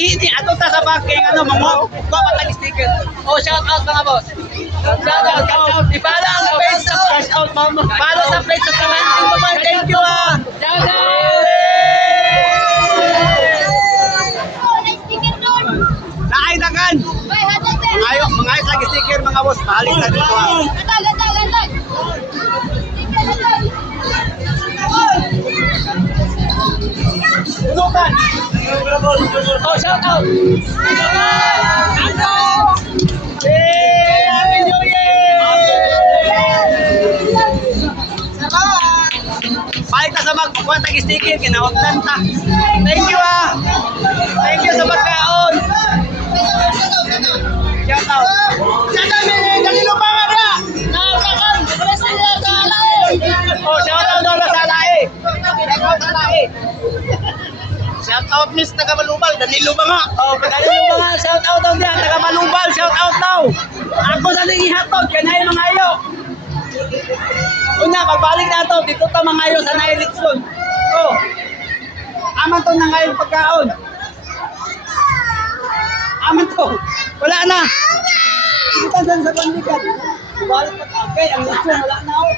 hindi ato ta sa banking ano mga ko pa tag sticker. Oh, shout out mga boss. Shout out. Ipala ang page sa cash out mama. Follow sa page sa commenting mo. Thank you ah. Shout out. Naaidakan. Mga ayos lagi sticker mga boss. Balik na dito ah. Tutukan. Oh, shout out. Ano? Happy New Year! Balik na sa magkukuha tag-sticker, kinawagdan ta. Thank you ah. Thank you sa pagkaon. Shout out. Shout out din, kanino pa nga na? Nakakakan, press nila sa alae. Oh, shout out daw na sa alae. Shout out sa alae. Shout out Miss Tagamalubal, Danilo ba nga? Oh, Danilo ba nga? Shout out daw diyan, Tagamalubal, shout out daw. Ako sa lingi hatod, kanay mga ayo. Una, pagbalik na ito, dito ta mga ayo sa na-eleksyon. Oh, aman to na ngayon pagkaon. Aman to, wala na. Dito sa bandigan. Balik pa, okay, ang eleksyon, wala na oh.